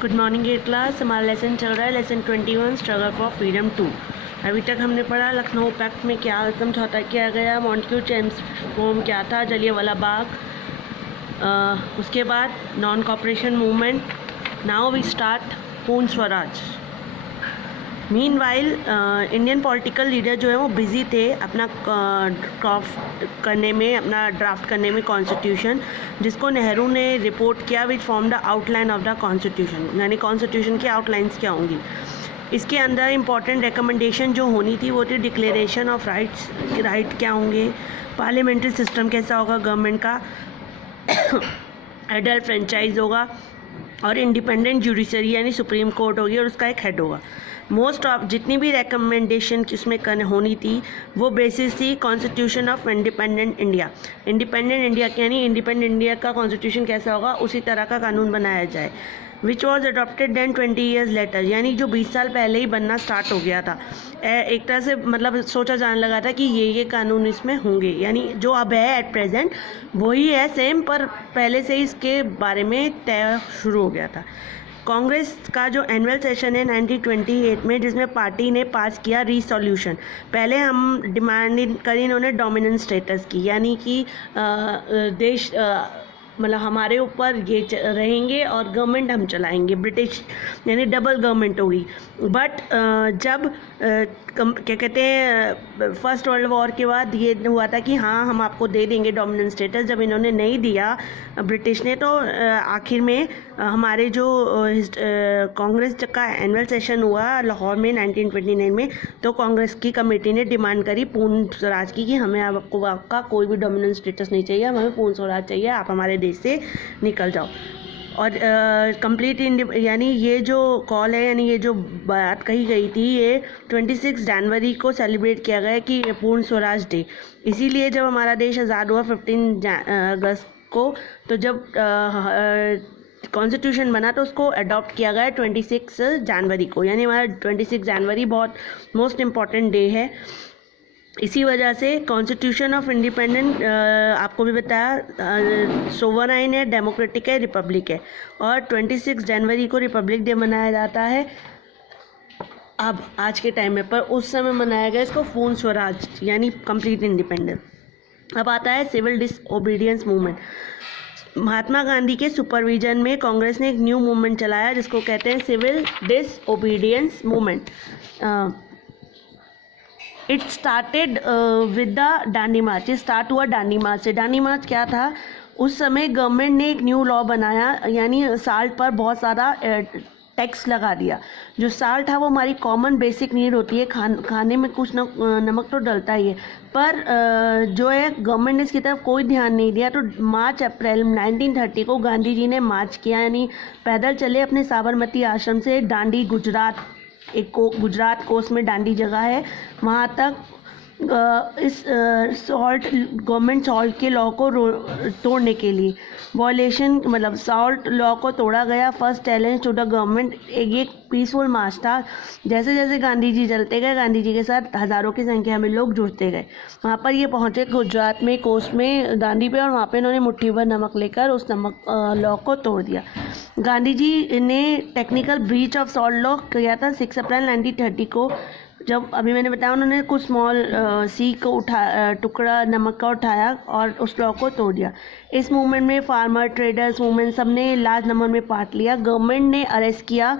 Good morning at class. हमारा lesson चल रहा है लेसन 21 स्ट्रगल फॉर फ्रीडम 2। अभी तक हमने पढ़ा लखनऊ पैक्ट में क्या समझौता किया गया, मॉन्टेग्यू चेम्सफोर्ड क्या था, जलियांवाला बाग, उसके बाद non cooperation movement. Now we start Purna Swaraj. Meanwhile Indian political leader जो है वो बिज़ी थे अपना ड्राफ्ट करने में कॉन्स्टिट्यूशन, जिसको नेहरू ने रिपोर्ट किया which form the outline of the constitution, यानी कॉन्स्टिट्यूशन की आउटलाइंस क्या होंगी। इसके अंदर इंपॉर्टेंट रिकमेंडेशन जो होनी थी वो थी डिक्लेरेशन ऑफ राइट क्या होंगे, पार्लियामेंट्री सिस्टम कैसा होगा गवर्नमेंट का, एडल्ट फ्रेंचाइज होगा और इंडिपेंडेंट जुडिशरी यानी सुप्रीम कोर्ट होगी और उसका एक हेड होगा। मोस्ट ऑफ जितनी भी रिकमेंडेशन किसमें होनी थी वो बेसिस थी constitution of independent India. Independent India यानी इंडिपेंडेंट इंडिया का कॉन्स्टिट्यूशन कैसा होगा उसी तरह का कानून बनाया जाए, which was adopted then 20 years later, यानी जो 20 साल पहले ही बनना स्टार्ट हो गया था। एक तरह से मतलब सोचा जाने लगा था कि ये कानून इसमें होंगे, यानी जो अब है एट प्रेजेंट वही है सेम, पर पहले से ही इसके बारे में तय शुरू हो गया था। कांग्रेस का जो एनुअल सेशन है 1928 में, जिसमें पार्टी ने पास किया रीसोल्यूशन। पहले हम डिमांड करी इन्होंने डोमिनेंट स्टेटस की, यानी कि देश मतलब हमारे ऊपर ये रहेंगे और गवर्नमेंट हम चलाएंगे, ब्रिटिश यानी डबल गवर्नमेंट होगी। बट जब क्या कहते हैं फर्स्ट वर्ल्ड वॉर के बाद ये हुआ था कि हाँ हम आपको दे देंगे डोमिनेंट स्टेटस, जब इन्होंने नहीं दिया ब्रिटिश ने, तो आखिर में हमारे जो कांग्रेस का एनुअल सेशन हुआ लाहौर में 1929 में, तो कांग्रेस की कमेटी ने डिमांड करी पूर्ण स्वराज की कि हमें आपका कोई भी डोमिनेंट स्टेटस नहीं चाहिए, हमें पूर्ण स्वराज चाहिए, आप हमारे देश से निकल जाओ। और कंप्लीट यानी ये जो कॉल है, यानी ये जो बात कही गई थी, ये 26 जनवरी को सेलिब्रेट किया गया कि पूर्ण स्वराज डे। इसीलिए जब हमारा देश आज़ाद हुआ 15 अगस्त को, तो जब कॉन्स्टिट्यूशन बना तो उसको अडॉप्ट किया गया 26 जनवरी को, यानी हमारा 26 जनवरी बहुत मोस्ट इम्पॉर्टेंट डे है। इसी वजह से कॉन्स्टिट्यूशन ऑफ इंडिपेंडेंट आपको भी बताया सोवराइन है, डेमोक्रेटिक है, रिपब्लिक है, और 26 जनवरी को रिपब्लिक डे मनाया जाता है अब आज के टाइम में, पर उस समय मनाया गया इसको पूर्ण स्वराज यानी कंप्लीट इंडिपेंडेंस। अब आता है civil disobedience movement. Mahatma Gandhi के सुपरविजन में कांग्रेस ने एक न्यू मूवमेंट चलाया जिसको कहते हैं civil disobedience movement. It started with the Dandi march. Start हुआ डांडी मार्च से। डांडी मार्च क्या था, उस समय गवर्नमेंट ने एक न्यू लॉ बनाया, यानी साल्ट पर बहुत सारा टैक्स लगा दिया। जो साल्ट है वो हमारी कॉमन बेसिक नीड होती है, खाने में कुछ नमक तो डलता ही है, पर जो है गवर्नमेंट ने इसकी तरफ कोई ध्यान नहीं दिया। तो मार्च अप्रैल 1930 को गांधी जी ने मार्च किया, यानी पैदल चले अपने साबरमती आश्रम से डांडी, गुजरात, गुजरात कोस्ट में डांडी जगह है, वहाँ तक इस सॉल्ट गवर्नमेंट सॉल्ट के लॉ को तोड़ने के लिए वॉयलेशन मतलब सॉल्ट लॉ को तोड़ा गया। First challenge to the government एक पीसफुल मार्च था। जैसे जैसे गांधी जी चलते गए, गांधी जी के साथ हज़ारों की संख्या में लोग जुड़ते गए। वहाँ पर ये पहुँचे गुजरात में कोस्ट में डांडी पे, और वहाँ पे इन्होंने मुट्ठी भर नमक लेकर उस नमक लॉ को तोड़ दिया। गांधी जी ने technical breach of salt law किया था 6 अप्रैल 1930 को, जब अभी मैंने बताया उन्होंने कुछ स्मॉल सी को टुकड़ा नमक का उठाया और उस लॉ को तोड़ दिया। इस मूवमेंट में फार्मर, ट्रेडर्स मूवमेंट सब ने लार्ज नंबर में पार्ट लिया। गवर्नमेंट ने अरेस्ट किया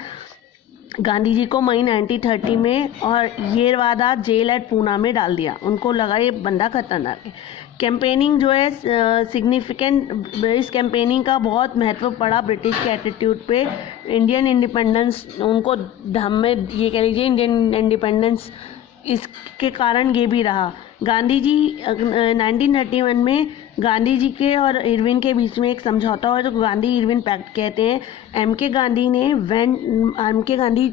गांधी जी को मई 1930 में और येरवादा जेल एट पूना में डाल दिया। उनको लगा ये बंदा खतरनाक है। कैंपेनिंग जो है सिग्निफिकेंट, इस कैंपेनिंग का बहुत महत्व पड़ा ब्रिटिश के एटीट्यूड पे। इंडियन इंडिपेंडेंस उनको हमें ये कह लीजिए इंडियन इंडिपेंडेंस इसके कारण ये भी रहा। गांधी जी 1931 में गांधी जी के और इरविन के बीच में एक समझौता हुआ जो गांधी इरविन पैक्ट कहते हैं। एम के गांधी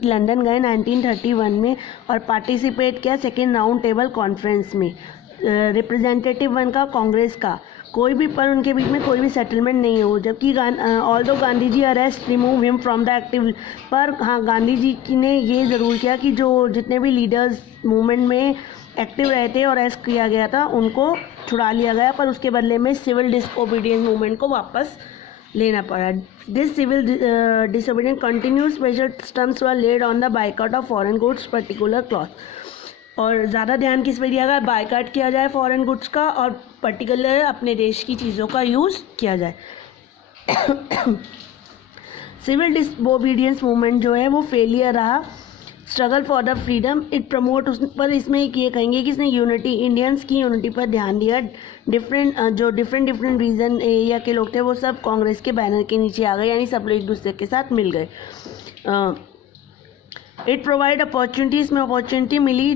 लंदन गए 1931 में और पार्टिसिपेट किया सेकेंड राउंड टेबल कॉन्फ्रेंस में, रिप्रेजेंटेटिव वन का, कांग्रेस का, कोई भी, पर उनके बीच में कोई भी सेटलमेंट नहीं हो। जबकि although Gandhi ji arrest remove him from the active, पर हाँ गांधी जी ने ये ज़रूर किया कि जो जितने भी लीडर्स मूवमेंट में एक्टिव रहे थे और अरेस्ट किया गया था उनको छुड़ा लिया गया, पर उसके बदले में सिविल डिसओबीडियंस मूवमेंट को वापस लेना पड़ा। This civil disobedience continuous pressure stumps were laid on the boycott of foreign goods particular cloth. और ज़्यादा ध्यान किस पर दिया गया, बाइकआउट किया जाए फॉरेन गुड्स का और पर्टिकुलर अपने देश की चीज़ों का यूज़ किया जाए। सिविल डिसोबीडियंस मूवमेंट जो है वो फेलियर रहा। Struggle for the freedom it promote, उस पर इसमें ये कहेंगे कि इसने यूनिटी, इंडियंस की यूनिटी पर ध्यान दिया। डिफरेंट रीजन एरिया के लोग थे वो सब कांग्रेस के बैनर के नीचे आ गए, यानी सब लोग एक दूसरे के साथ मिल गए। इट प्रोवाइड अपॉर्चुनिटी, इसमें अपॉर्चुनिटी मिली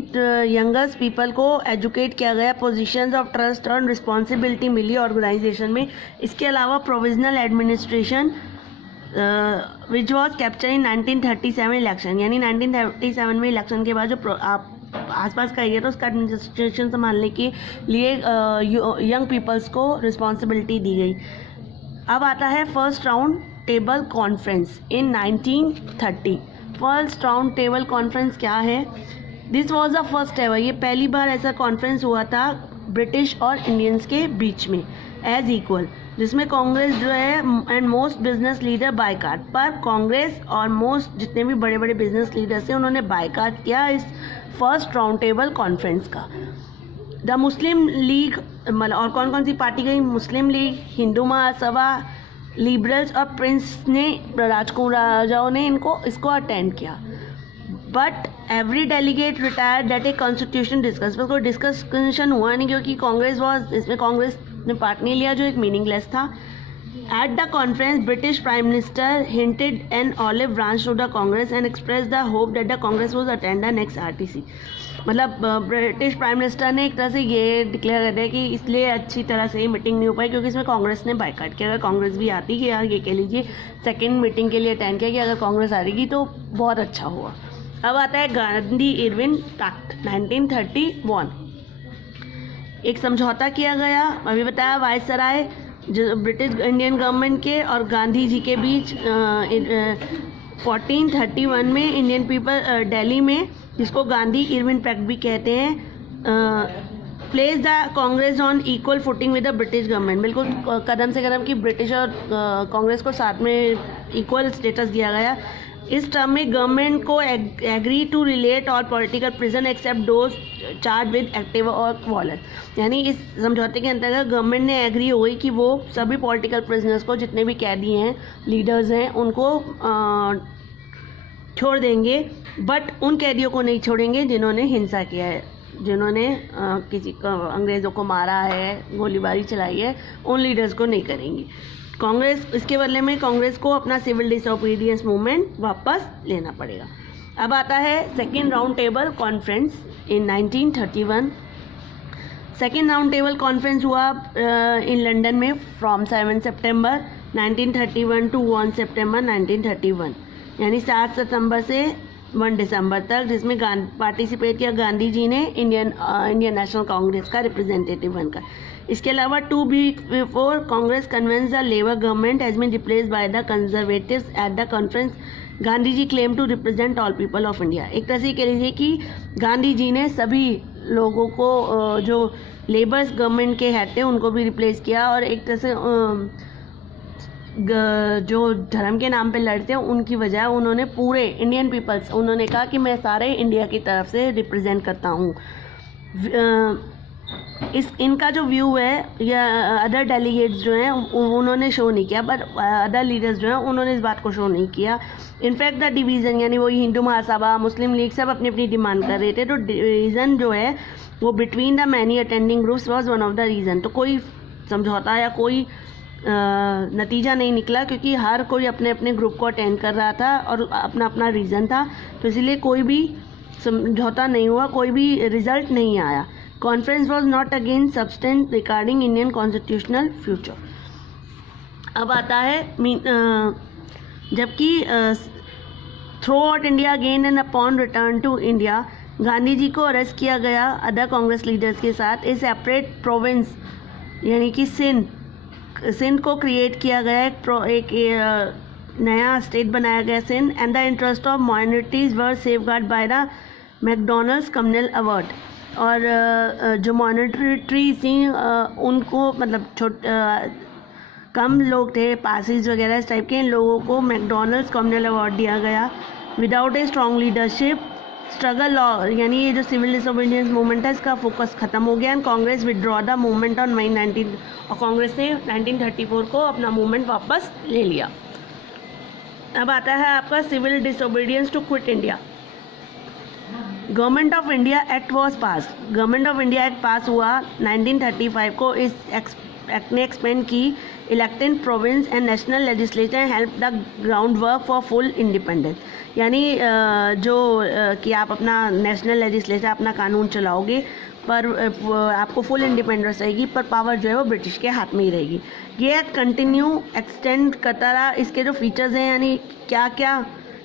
यंगर्स पीपल को, एजुकेट किया गया, पोजीशंस ऑफ ट्रस्ट और रिस्पॉन्सिबिलिटी मिली ऑर्गेनाइजेशन में। इसके अलावा provisional administration which was capture in 1937 election, यानी 1937 में इलेक्शन के बाद जो आसपास का एरिया था उसका एडमिनिस्ट्रेशन संभालने के लिए यंग पीपल्स को रिस्पॉन्सिबिलिटी दी गई। अब आता है first round table conference in 1930। First round table conference क्या है? This was the first ever, ये पहली बार ऐसा कॉन्फ्रेंस हुआ था ब्रिटिश और इंडियंस के बीच में एज इक्वल, जिसमें कांग्रेस जो है and most business leader boycott, पर कांग्रेस और मोस्ट जितने भी बड़े बड़े बिजनेस लीडर्स हैं उन्होंने बायकाट किया इस फर्स्ट राउंड टेबल कॉन्फ्रेंस का। द मुस्लिम लीग, मतलब और कौन कौन सी पार्टी गई? मुस्लिम लीग, हिंदू महासभा, लिबरल्स और प्रिंस ने, राजाओं ने इसको अटेंड किया। But every delegate retired that a constitution discuss, पर कोई डिस्कशन हुआ नहीं क्योंकि कांग्रेस वॉज, इसमें कांग्रेस ने पार्ट नहीं लिया जो एक मीनिंगलेस था। At the conference British prime minister hinted an olive branch to the Congress and express the hope that the Congress was attend the next RTC. मतलब ब्रिटिश प्राइम मिनिस्टर ने एक तरह से ये डिक्लेयर कर दिया कि इसलिए अच्छी तरह से मीटिंग नहीं हो पाई क्योंकि इसमें कांग्रेस ने बायकाट किया। अगर कांग्रेस भी आती कि यार ये कह लीजिए सेकेंड मीटिंग के लिए अटेंड किया कि अगर कांग्रेस आ रही तो बहुत अच्छा हुआ। अब आता है गांधी इरविन पैक्ट 1931। एक समझौता किया गया, अभी बताया, वायसराय जो ब्रिटिश इंडियन गवर्नमेंट के और गांधी जी के बीच 1431 में इंडियन पीपल दिल्ली में, जिसको गांधी इरविन पैक्ट भी कहते हैं, place the Congress on equal footing with the British government. बिल्कुल कदम से कदम की ब्रिटिश और कांग्रेस को साथ में इक्वल स्टेटस दिया गया। इस टर्म में गवर्नमेंट को agree to relate all political prison except those charge with active और वॉलेंट, यानी इस समझौते के अंतर्गत गवर्नमेंट ने एग्री हो गई कि वो सभी पॉलिटिकल प्रिजनर्स को, जितने भी कैदी हैं, लीडर्स हैं, उनको छोड़ देंगे, बट उन कैदियों को नहीं छोड़ेंगे जिन्होंने हिंसा किया है, जिन्होंने किसी अंग्रेज़ों को मारा है, गोलीबारी चलाई है, उन लीडर्स को नहीं करेंगे। कांग्रेस, इसके बदले में कांग्रेस को अपना सिविल डिसोबीडियंस मूवमेंट वापस लेना पड़ेगा। अब आता है second round table conference in 1931। Second round table conference हुआ इन लंदन में फ्रॉम 7 सितंबर 1931 टू 1 सितंबर 1931, यानी 7 सितंबर से 1 दिसंबर तक, जिसमें पार्टिसिपेट किया गांधी जी ने इंडियन नेशनल कांग्रेस का रिप्रेजेंटेटिव बनकर। इसके अलावा 2 week before Congress convenes the Labour government has been replaced by the Conservatives. At the conference Gandhi ji claim to represent all people of India. एक तरह से कह लीजिए कि गांधी जी ने सभी लोगों को, जो लेबर्स गवर्नमेंट के हेड थे, उनको भी रिप्लेस किया, और एक तरह से जो धर्म के नाम पे लड़ते हैं उनकी वजह उन्होंने पूरे इंडियन पीपल्स, उन्होंने कहा कि मैं सारे इंडिया की तरफ से रिप्रेजेंट करता हूँ। इनका जो व्यू है या अदर डेलीगेट्स जो हैं उन्होंने शो नहीं किया, बट अदर लीडर्स जो हैं उन्होंने इस बात को शो नहीं किया। इनफैक्ट द डिवीज़न, यानी वही हिंदू महासभा, मुस्लिम लीग, सब अपनी अपनी डिमांड कर रहे थे, तो डिवीज़न जो है वो between the many attending groups was one of the reason. तो कोई समझौता या कोई नतीजा नहीं निकला क्योंकि हर कोई अपने अपने ग्रुप को अटेंड कर रहा था और अपना अपना रीज़न था, तो इसीलिए कोई भी समझौता नहीं हुआ, कोई भी रिजल्ट नहीं आया। Conference was not again substance regarding Indian constitutional future. अब आता है जबकि throughout India again and upon return to India, Gandhi ji को अरेस्ट किया गया अदर कांग्रेस लीडर्स के साथ। ए सेपरेट प्रोविंस यानी कि सिंध को क्रिएट किया गया, एक नया स्टेट बनाया गया Sindh, and the interest of minorities were safeguard by the MacDonald's communal award. और जो माइनॉरिटी थी उनको, मतलब कम लोग थे, पासिस वगैरह इस टाइप के, इन लोगों को मैकडोनल्ड्स कम्युनल अवार्ड दिया गया। Without a strong leadership struggle law, यानी ये जो सिविल डिसोबीडियंस मूवमेंट है इसका फोकस खत्म हो गया। And Congress withdraw the movement on May 19, और कांग्रेस ने 1934 को अपना मूवमेंट वापस ले लिया। अब आता है आपका civil disobedience to Quit India. Government of India act was pass, government of India act pass हुआ 1935 को। इस एक्ट ने एक्सपेंड की elected province and national legislature help the ground work for full independence, यानी कि आप अपना नेशनल लेजिस्लेचर अपना कानून चलाओगे पर आपको फुल इंडिपेंडेंस रहेगी, पर पावर जो है वो ब्रिटिश के हाथ में ही रहेगी। ये एक्ट कंटिन्यू एक्सटेंड करता रहा। इसके जो फीचर्स हैं, यानी क्या क्या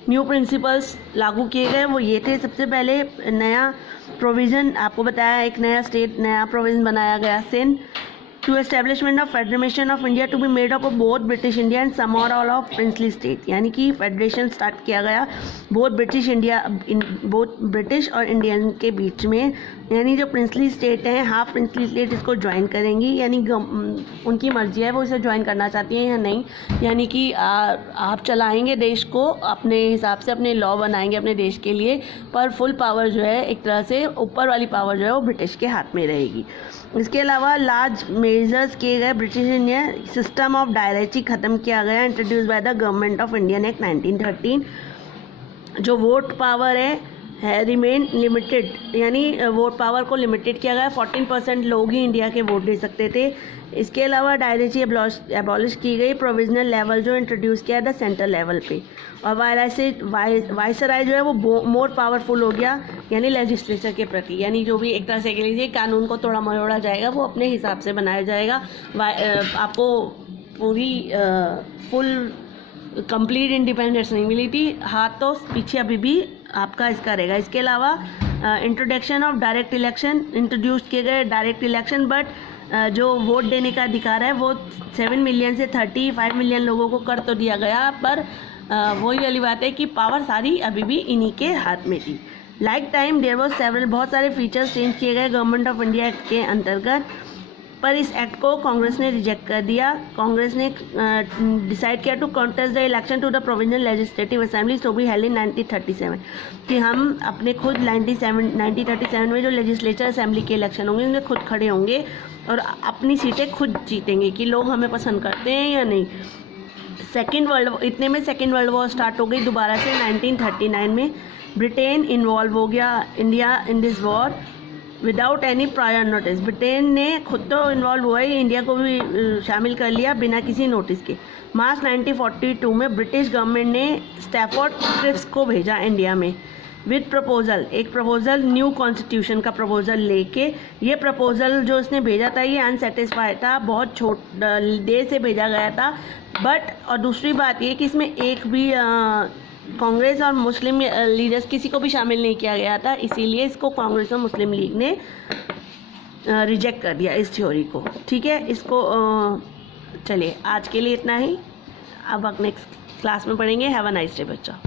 न्यू प्रिंसिपल्स लागू किए गए वो ये थे। सबसे पहले नया प्रोविज़न आपको बताया, एक नया स्टेट नया प्रोविज़न बनाया गया, Sindh. To establishment of federation of India to be made up of both British India and some or all of princely state, यानी कि फेडरेशन स्टार्ट किया गया बोथ ब्रिटिश और इंडियन के बीच में। यानी जो प्रिंसली स्टेट हैं, हाफ प्रिंसली स्टेट इसको ज्वाइन करेंगी, यानी उनकी मर्जी है वो इसे ज्वाइन करना चाहती हैं या नहीं। यानी कि आप चलाएंगे देश को अपने हिसाब से, अपने लॉ बनाएंगे अपने देश के लिए, पर फुल पावर जो है एक तरह से ऊपर वाली पावर जो है वो ब्रिटिश के हाथ में रहेगी। इसके अलावा लार्ज मेजर्स किए गए। ब्रिटिश इंडिया सिस्टम ऑफ डायरेक्सी ख़त्म किया गया, introduce by the government of Indian act 1913। जो वोट पावर है रिमेन लिमिटेड, यानी वोट पावर को लिमिटेड किया गया। 14% लोग ही इंडिया के वोट दे सकते थे। इसके अलावा डायरेक्सी एबॉलिश की गई। प्रोविजनल लेवल जो इंट्रोड्यूस किया था सेंट्रल लेवल पे, और वायसराय जो है वो मोर पावरफुल हो गया, यानी लेजिस्लेचर के प्रति, यानी जो भी एक तरह से कह लीजिए कानून को तोड़ा मरोड़ा जाएगा वो अपने हिसाब से बनाया जाएगा। आपको पूरी फुल कंप्लीट इंडिपेंडेंस नहीं मिली थी, हाथ तो पीछे अभी भी आपका इसका रहेगा। इसके अलावा introduction of direct election introduce किए गए, डायरेक्ट इलेक्शन, बट जो वोट देने का अधिकार है वो 7 मिलियन से 35 मिलियन लोगों को कर तो दिया गया, पर वही वाली बात है कि पावर सारी अभी भी इन्हीं के हाथ में थी। Like time there was several, बहुत सारे फीचर्स चेंज किए गए गवर्नमेंट ऑफ इंडिया एक्ट के अंतर्गत, पर इस एक्ट को कांग्रेस ने रिजेक्ट कर दिया। कांग्रेस ने डिसाइड किया to contest the election to the provisional legislative assembly to be held in 1937, कि हम अपने खुद 1937 में जो लेजिस्लेचर असेंबली के इलेक्शन होंगे उनमें खुद खड़े होंगे और अपनी सीटें खुद जीतेंगे कि लोग हमें पसंद करते हैं या नहीं। सेकेंड वर्ल्ड वॉर स्टार्ट हो गई दोबारा से 1939 में। ब्रिटेन इन्वॉल्व हो गया India in this war without any prior notice. Britain ने खुद तो इन्वॉल्व हुआ ही, इंडिया को भी शामिल कर लिया बिना किसी नोटिस के। मार्च 1942 में ब्रिटिश गवर्नमेंट ने स्टैफोर्ड क्रिप्स को भेजा इंडिया में विद प्रपोजल, एक प्रपोजल न्यू कॉन्स्टिट्यूशन का प्रपोजल लेके। ये प्रपोजल जो उसने भेजा था ये अनसेटिस्फाइड था, बहुत देर से भेजा गया था, बट और दूसरी बात ये कि इसमें एक भी कांग्रेस और मुस्लिम लीडर्स किसी को भी शामिल नहीं किया गया था, इसीलिए इसको कांग्रेस और मुस्लिम लीग ने रिजेक्ट कर दिया इस थ्योरी को। ठीक है, इसको चलिए आज के लिए इतना ही, अब नेक्स्ट क्लास में पढ़ेंगे। हैव अ नाइस डे बच्चा।